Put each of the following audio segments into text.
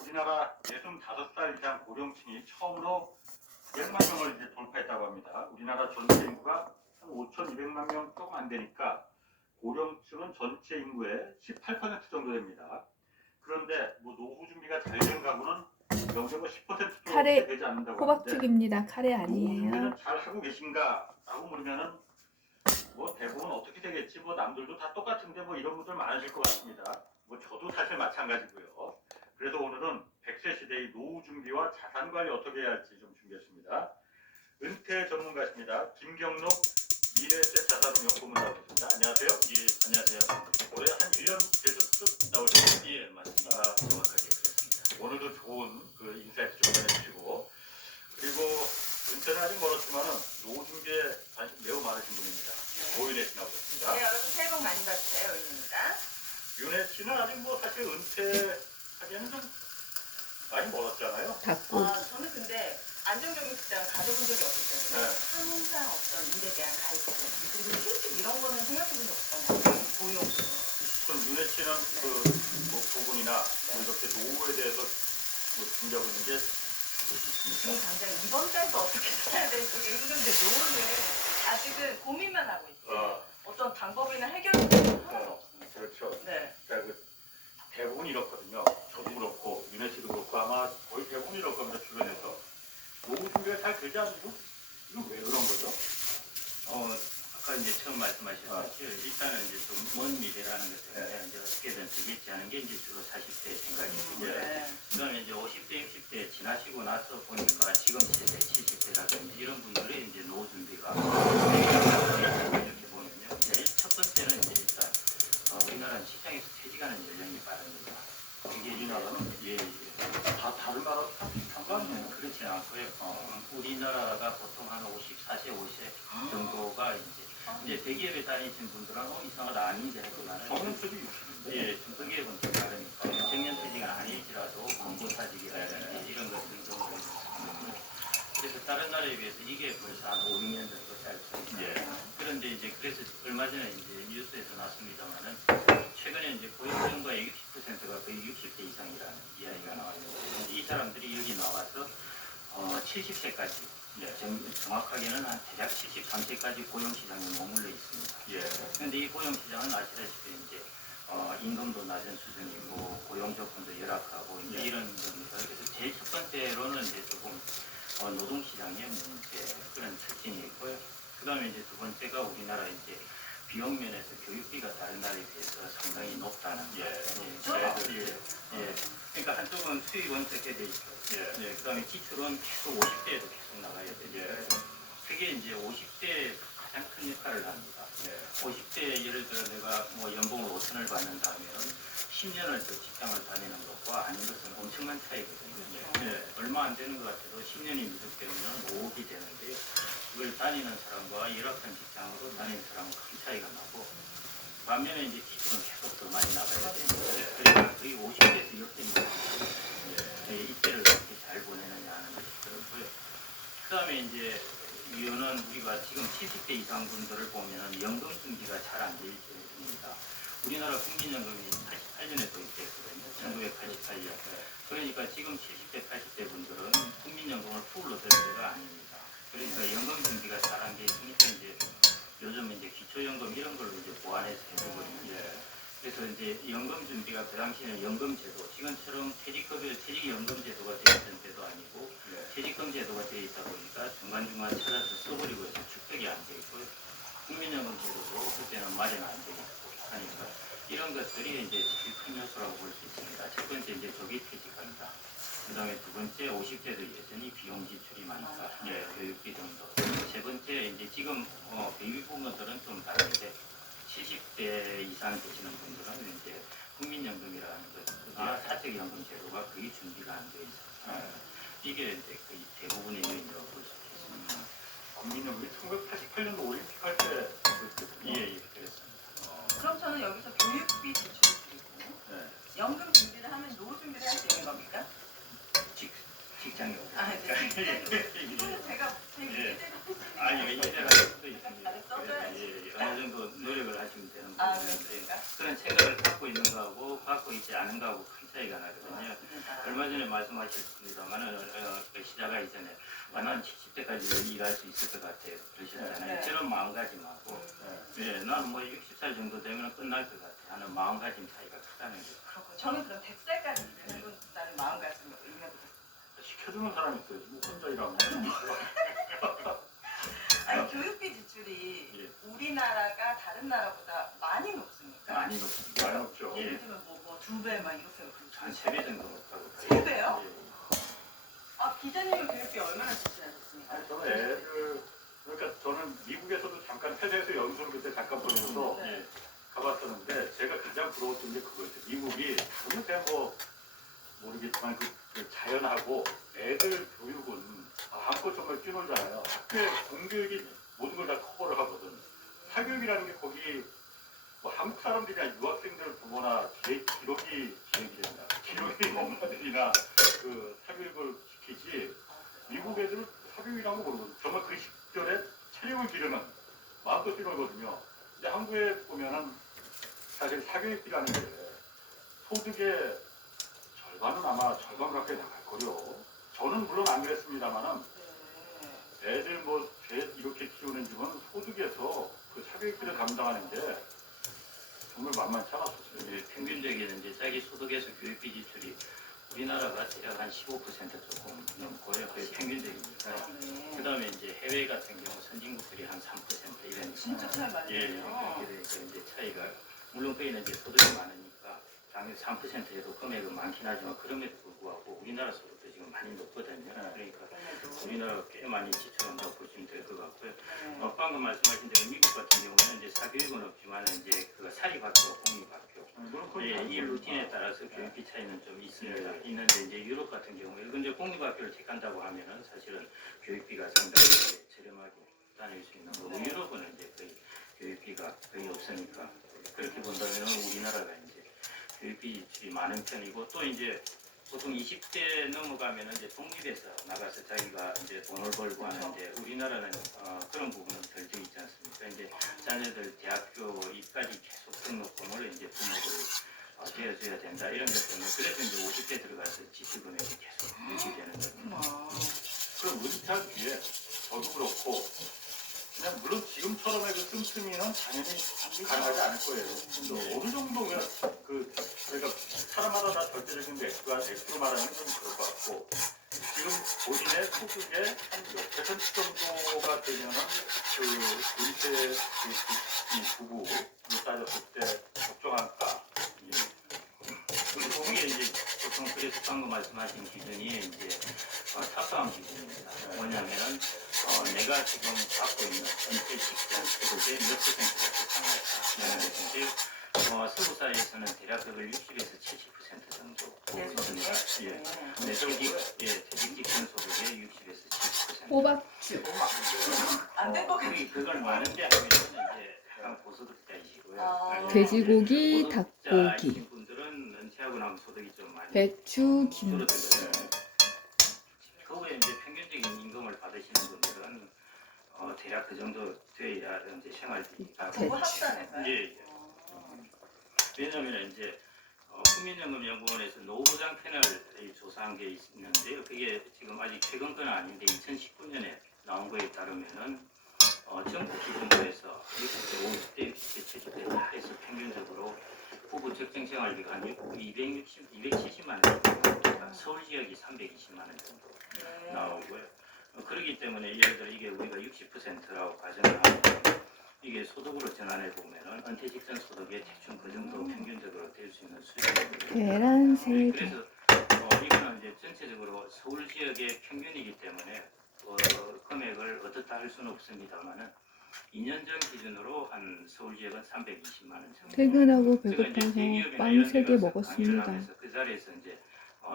우리나라 65살 이상 고령층이 처음으로 100만 명을 이제 돌파했다고 합니다. 우리나라 전체 인구가 한 5,200만 명 조금 안 되니까 고령층은 전체 인구의 18% 정도 됩니다. 그런데 뭐 노후 준비가 잘 된 가구는 영세가 10%도 카레 되지 않는다고 하는데 호박죽입니다. 카레 노후 아니에요. 준비는 잘 하고 계신가라고 물으면은 뭐 대부분 어떻게 되겠지, 뭐 남들도 다 똑같은데 뭐 이런 분들 많으실 것 같습니다. 뭐 저도 사실 마찬가지고요. 그래서 오늘은 100세 시대의 노후 준비와 자산 관리 어떻게 해야 할지 좀 준비했습니다. 은퇴 전문가십니다. 김경록 미래에셋 자산운용 고문 나오셨습니다. 안녕하세요. 예, 안녕하세요. 올해 한 1년 돼서 쭉 나오셨습니다. 예, 맞습니다. 정확하게 그렇습니다. 오늘도 좋은 그 인사이트 좀 전해주시고, 그리고 은퇴는 아직 멀었지만은 노후 준비에 관심 매우 많으신 분입니다. 네. 오윤혜 씨 나오셨습니다. 네, 여러분 새해 복 많이 받으세요. 오윤혜입니다. 윤혜 씨는 아직 뭐 사실 은퇴하기에는 좀 많이 멀었잖아요. 닭국. 저는 근데 안정적인 직장을 가져본 적이 없기 때문에 네. 항상 어떤 일에 대한 갈등 그리고 실직 이런 거는 생각해본 적 없던 것 같아요. 고용. 그럼 윤혜 씨는 뭐 부분이나 뭐 이렇게 노후에 대해서 뭐 준비하고 있는 게 지금 있습니까? 당장 이번 달도 어떻게 살아야 될지 힘든데 노후는 아직은 고민만 하고 있어요. 어떤 방법이나 해결책은 하나도 없습니다. 그렇죠. 네. 그러니까 대부분 이렇거든요. 저도 그렇고 윤혜 씨도 그렇고 아마 거의 대부분 이럴 겁니다. 주변에서 노후 준비가 잘 되지 않고 이거 왜 그런 거죠? 아까 이제 처음 말씀하셨듯이 일단은 이제 좀 먼 미래라는 것을 네. 이제 어떻게든 되겠지 하는 게 이제 주로 40대 생각이고요. 네. 그다음에 이제 50대, 60대 지나시고 나서 보니까 지금 세대 70대라든지 이런 분들의 이제 노후 준비가 이렇게 보면요. 제일 첫 번째는 이제 일단 우리나라는 시장에서 퇴직하는 연령이 빠릅니다. 이게 우리나라는? 예. 다 다른 나라 다 비슷한 거 아니에요? 그렇지 않고요. 우리나라가 보통 한 54세, 50세 정도가 이제 대기업에 다니신 분들은 이상하다 아닌지 하지만은 정년퇴직 60인데 예, 중소기업은 좀 다르니까 정년퇴직은 아니지라도 권고사직이라든지 이런 것들은 좀 있거든요. 그래서 다른 나라에 비해서 이게 벌써 한 5, 6년 정도 짧습니다. 예. 그런데 이제 그래서 얼마 전에 이제 뉴스에서 났습니다만은 최근에 이제 고용정과의 60%가 거의 60대 이상이라는 이야기가 나왔는데 이 사람들이 여기 나와서 70세까지 정확하게는 한 대략 73세까지 고용시장에 머물러 있습니다. 예. 그런데 이 고용시장은 아시다시피 이제 임금도 낮은 수준이고 고용 조건도 열악하고 이제 이런 겁니다. 그래서 제일 첫 번째로는 이제 조금 노동시장의 문제 그런 특징이 있고요. 그다음에 이제 두 번째가 우리나라 이제 비용 면에서 교육비가 다른 나라에 비해서 상당히 높다는 거. 그러니까 한쪽은 수익 원칙에 돼 있고, 그다음에 지출은 계속 50대에도 계속 나가야 되죠. 그게 이제 50대에 가장 큰 역할을 합니다. 50대 예를 들어 내가 뭐 연봉을 5천을 받는다면 10년을 더 직장을 다니는 것과 아닌 것은 엄청난 차이거든요. 얼마 안 되는 것 같아도 10년이 누적되면 5억이 되는데 그걸 다니는 사람과 열악한 직장으로 다니는 사람은 큰 차이가 나고 반면에 이제 지출은 계속 더 많이 나가야 되는데 그러니까 거의 50대에서 역전이 이때를 어떻게 잘 보내느냐 하는 것이 그렇고요. 그 다음에 이제 이유는 우리가 지금 70대 이상 분들을 보면 연금 준비가 잘 안 되어 있습니다. 우리나라 국민연금이 88년에 도입됐거든요. 1988년. 그러니까 지금 70대, 80대 분들은 국민연금을 풀로 들 때가 아닙니다. 그러니까 연금 준비가 잘 안 돼 있으니까 이제 요즘 이제 기초연금 이런 걸로 이제 보완해서 해주거든요. 그래서 이제 연금 준비가 그 당시에는 연금제도, 지금처럼 퇴직연금 제도가 되어 있던 때도 아니고 퇴직금 제도가 되어 있다 보니까 중간중간 찾아서 써버리고 해서 축적이 안 돼 있고요. 국민연금 제도도 그때는 마련 안 돼 있고 하니까 이런 것들이 이제 제일 큰 요소라고 볼 수 있습니다. 첫 번째 이제 조기 퇴직합니다. 그 다음에 두 번째 50대도 여전히 비용 지출이 많다. 교육비 정도. 세 번째 이제 지금 베이비 부모들은 좀 다른데 70대 이상 되시는 분들은 이제 국민연금이라는 것, 사적연금 제도가 거의 준비가 안 돼 있어요. 이게 이제 거의 대부분의 요인이라고 볼 수 있겠습니다. 국민연금이 1988년도 올림픽 할 때 그렇습니다. 그럼 저는 여기서 교육비 지출을 드리고 연금 준비를 하면 노후 준비를 할 수 있는 겁니까? 직장이 이거는 제가 제 이대로 아니 이대로 할 수도 있습니다. 잘 써줘야지. 어느 정도 노력을 하시면 되는 아, 부분인데 그렇습니까? 그런 생각을 갖고 있는 거하고 갖고 있지 않은 거하고 큰 차이가 나거든요. 맞습니다. 얼마 얼마 전에 말씀하셨습니다만은 시작하기 전에 난 70대까지 일할 수 있을 것 같아요. 그러셨잖아요. 네. 저런 마음가짐하고 예, 난 뭐 60살 정도 되면 끝날 것 같아 하는 마음가짐 차이가 크다는 거죠. 그렇고 저는 그럼 100살까지 일하고 싶다는 마음가짐으로 임해보겠습니다. 시켜주는 사람이 있어야지. 뭐 혼자 일하면. 아니 교육비 지출이 예. 우리나라가 다른 나라보다 많이 높습니까? 많이 높습니다. 많이 높죠. 예. 예를 들면 뭐 2배 막 이렇게 한 3배 정도 높다고. 3배요? 예. 아 기자님은 교육비 얼마나 지출하셨습니까? 아니, 저는 애를, 그러니까 저는 미국에서도 잠깐 해외에서 연수를 그때 잠깐 보내서 예. 가봤었는데, 제가 가장 부러웠던 게 그거였어요. 미국이 다른 데뭐 모르겠지만 그 자연하고 애들 교육은 한껏 정말 뛰놀잖아요. 학교에 공교육이 모든 걸 다 커버를 하거든. 사교육이라는 게 거기 뭐 한국 사람들이나 유학생들 부모나 기록이 기획이된다. 기록이 엄마들이나 그 사교육을 시키지. 미국 애들은 사교육이라는 거 모르거든. 정말 그 시절에 체력을 기르는 마음껏 뛰놀거든요. 근데 한국에 보면은 사실 사교육비라는 게 소득의 절반은 아마 절반 가까이 나갈 거요. 저는 물론 안 그랬습니다만은 애들 뭐 이렇게 키우는 집은 소득에서 그 사교육비를 감당하는 게 정말 만만치 않았었어요. 예, 평균적인 이제 자기 소득에서 교육비 지출이 우리나라가 대략 한 15% 조금 넘고요. 그게 평균적이니까. 그 다음에 이제 해외 같은 경우 선진국들이 한 3% 이런. 진짜 차이 많이 예, 나요. 그러니까 이제 차이가 물론 거기는 이제 소득이 많으니까 당연히 3%에도 금액은 많긴 하지만 그럼에도 불구하고 우리나라 소득도 지금 많이 높거든요. 그러니까 우리나라가 꽤 많이 지출한다고 보시면 될 것 같고요. 방금 말씀하신 대로 미국 같은 경우는 이제 사교육은 없지만 이제 그 사립학교, 공립학교 예, 이 루틴에 따라서 교육비 차이는 좀 있습니다. 있는데 이제 유럽 같은 경우에 근데 공립학교를 택한다고 하면은 사실은 교육비가 상당히 이제 저렴하게 다닐 수 있는 거고 유럽은 이제 거의 교육비가 거의 없으니까 그렇게 본다면은 우리나라가 이제 교육비 지출이 많은 편이고 또 이제 보통 20대 넘어가면은 이제 독립해서 나가서 자기가 이제 돈을 벌고 하는데 우리나라는 그런 부분은 덜 돼 있지 않습니까? 이제 자녀들 대학교 입까지 계속 등록금을 이제 부모들이 대줘야 된다 이런 것 때문에 그래서 이제 50대 들어가서 지출 금액이 계속 유지되는 겁니다. 그럼 은퇴한 뒤에 저도 그렇고 그냥 물론 지금처럼의 그 씀씀이는 당연히 가능하지 않을 거예요. 근데 어느 정도면 그 저희가 사람마다 다 절대적인 액수로 말하는 건 그럴 것 같고 지금 본인의 소득의 한몇 퍼센트 정도가 되면은 그 은퇴 이 부부로 따졌을 때 적정한가? 그게 이제 보통 그래서 방금 말씀하신 기준이 이제 탑다운 기준입니다. 뭐냐면은 내가 지금 갖고 있는 은퇴 직전 소득의 몇 %가 적당할까? 즉 서구 사회에서는 대략 그걸 60에서 70% 정도 보고 있습니다. 예, 퇴직 직전 소득의 60에서 70%. 호박죽. 안된 거 같아요. 그걸 많은데 하면은 이제 약간 고소득자이시고요. 돼지고기, 닭고기, 인 분들은 은퇴하고 나면 소득이 좀 많이 배추, 김치. 줄어들거든요. 그 후에 이제 평균적인 임금을 받으시는 분들은 대략 그 정도 돼야 이제 생활비가 부부 합산해서요? 예. 왜냐하면 이제 국민연금연구원에서 노후보장 패널이 조사한 게 있는데요. 그게 지금 아직 최근 건 아닌데 2019년에 나온 거에 따르면은 전국 기준으로 해서 60대, 50대, 60대, 70대 다 해서 평균적으로 부부 적정 생활비가 한 270만 원 정도, 서울 지역이 320만 원 정도 나오고요. 그렇기 때문에 예를 들어 이게 우리가 60%라고 가정을 하면 이게 소득으로 전환해 보면은 은퇴 직전 소득의 대충 그 정도 평균적으로 될 수 있는 수준입니다. 계란 3개. 그래서 이거는 이제 전체적으로 서울 지역의 평균이기 때문에 금액을 어떻다 할 수는 없습니다만은 2년 전 기준으로 한 서울 지역은 320만 원 정도. 퇴근하고 제가 이제 배고파서 대기업이나 빵 이런 3개 데 가서 먹었습니다. 강의를 하면서 그 자리에서 이제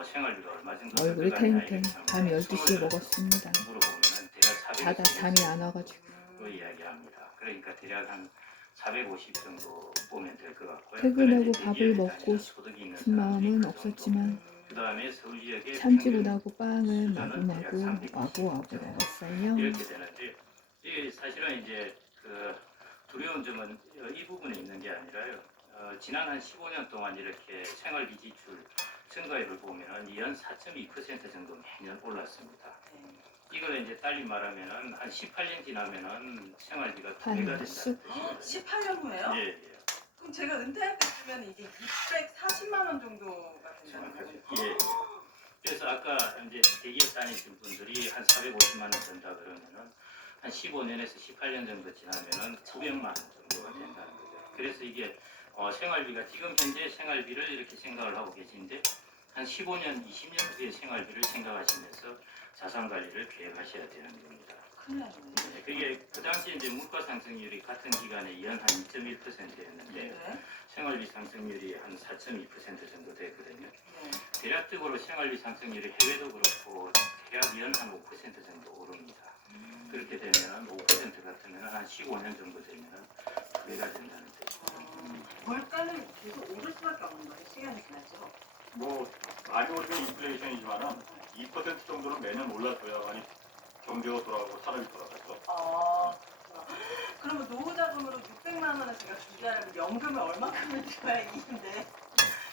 생활비가 얼마 정도 얼굴이 들어가냐 탱탱. 이렇게 밤 하면 12시에 먹었습니다. 물어보면은 대략 자다 잠이 안 와가지고. 그 이야기합니다. 그러니까 대략 한 450 정도 보면 될 것 같고요. 퇴근하고 그런데 밥을 대기업이 먹고 다니는 소득이 있는 싶은 마음은 사람들이 없었지만 그 다음에 서울 지역의 참지고 평균 나고 빵을 수준은 마구마구 대략 320 와구와구 정도. 먹었어요. 이렇게 되는데 이게 사실은 이제 그 두려운 점은 이 부분에 있는 게 아니라요. 지난 한 15년 동안 이렇게 생활비 지출 증가율을 보면은 연 4.2% 정도 매년 올랐습니다. 네. 이걸 이제 달리 말하면은 한 18년 지나면은 생활비가 두 한 배가 된다는 수- 뜻이거든요. 18년 후에요? 예, 예. 그럼 제가 은퇴할 때쯤에는 이게 640만 원 정도가 된다는 거예요. 예. 그래서 아까 이제 대기업 다니신 분들이 한 450만 원 든다 그러면은 한 15년에서 18년 정도 지나면은 900만 원 정도가 된다는 거죠. 그래서 이게 생활비가 지금 현재 생활비를 이렇게 생각을 하고 계신데 한 15년, 20년 후의 생활비를 생각하시면서 자산 관리를 계획하셔야 되는 겁니다. 큰일 나네. 네, 그게 그 당시 이제 물가 상승률이 같은 기간에 연 한 2.1%였는데 네. 생활비 상승률이 한 4.2% 정도 됐거든요. 네. 대략적으로 생활비 상승률이 해외도 그렇고 대략 연 한 5% 정도 오릅니다. 그렇게 되면 5% 같으면 한 15년 정도 되면 2배가 된다는 뜻이죠. 물가는 계속 오를 수밖에 없는 거예요. 시간이 지날수록. 뭐 많이 오르면 인플레이션이지만은 2% 정도는 매년 올라줘야만이 경제가 돌아가고 산업이 돌아가죠. 아, 그러면 노후 자금으로 600만 원을 제가 준비하려면 연금을 얼마큼을 줘야 이긴데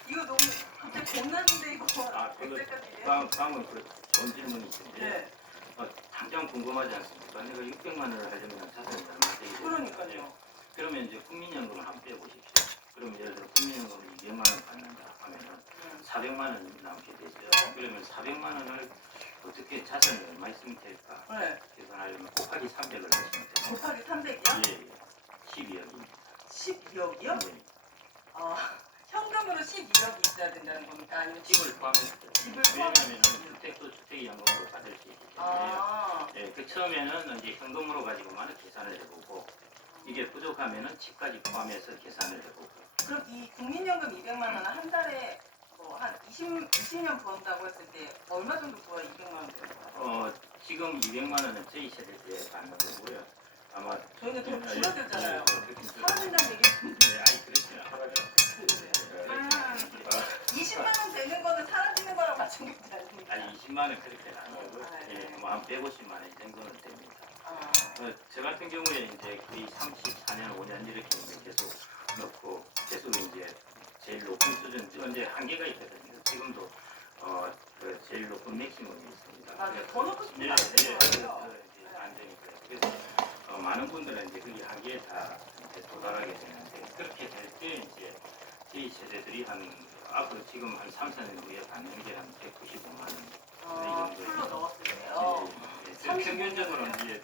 이거 너무 갑자기 겁나는데 이거 아, 그거 언제까지 다음은 좋은 질문이신데 네, 당장 궁금하지 않습니까? 내가 600만 원을 하려면 자산이 얼마 되게 그러니까요. 그러면 이제 국민연금을 한번 빼보십시오. 그러면 예를 들어 국민연금을 200만 원 받는다 하면은 400만 원 남게 되죠. 네. 그러면 400만 원을 어떻게 자산이 얼마 있으면 될까? 네. 계산하려면 곱하기 300을 하시면 됩니다. 곱하기 300이요? 예, 예. 12억입니다. 12억이요? 네. 현금으로 12억이 있어야 된다는 겁니까? 아니면 집을 포함해서 집을 왜냐하면 주택도 주택 연금으로 받을 수 있기 때문에 아, 예, 그 처음에는 이제 현금으로 가지고만 계산을 해보고 이게 부족하면은 집까지 포함해서 계산을 해보고 그럼 이 국민연금 200만 원은 한 달에 뭐 한 20년 부었다고 했을 때 얼마 정도 부어야 200만 원 되는 거예요? 지금 200만 원은 저희 세대 때 받는 거고요. 아마 저희는 더 예, 줄어들잖아요. 그렇게 사라진다는 얘기는 네, 아니 그렇죠. 아, 20만 원 되는 거는 사라지는 거랑 마찬가지 아닙니까? 아니 20만 원 그렇게는 안 되고 아, 네. 예, 뭐한 150만 원 이 정도는 됩니다. 아, 저 같은 경우에 이제 거의 34년, 5년 이렇게 이제 계속 넣고 계속 이제 제일 높은 수준 언제 한계가 있거든요. 지금도 그 제일 높은 맥시멈이 있습니다. 맞아요. 더 넣고 싶은 예, 거 안 되는 거예요. 이제 안 되니까요. 그래서 많은 분들은 이제 그게 한계에 다 이제 도달하게 되는데 그렇게 될 때 이제 저희 세대들이 앞으로 지금 한 3, 4년 후에 받는 게 한 195만 원. 풀로 넣었을 때요. 예, 평균적으로는 이제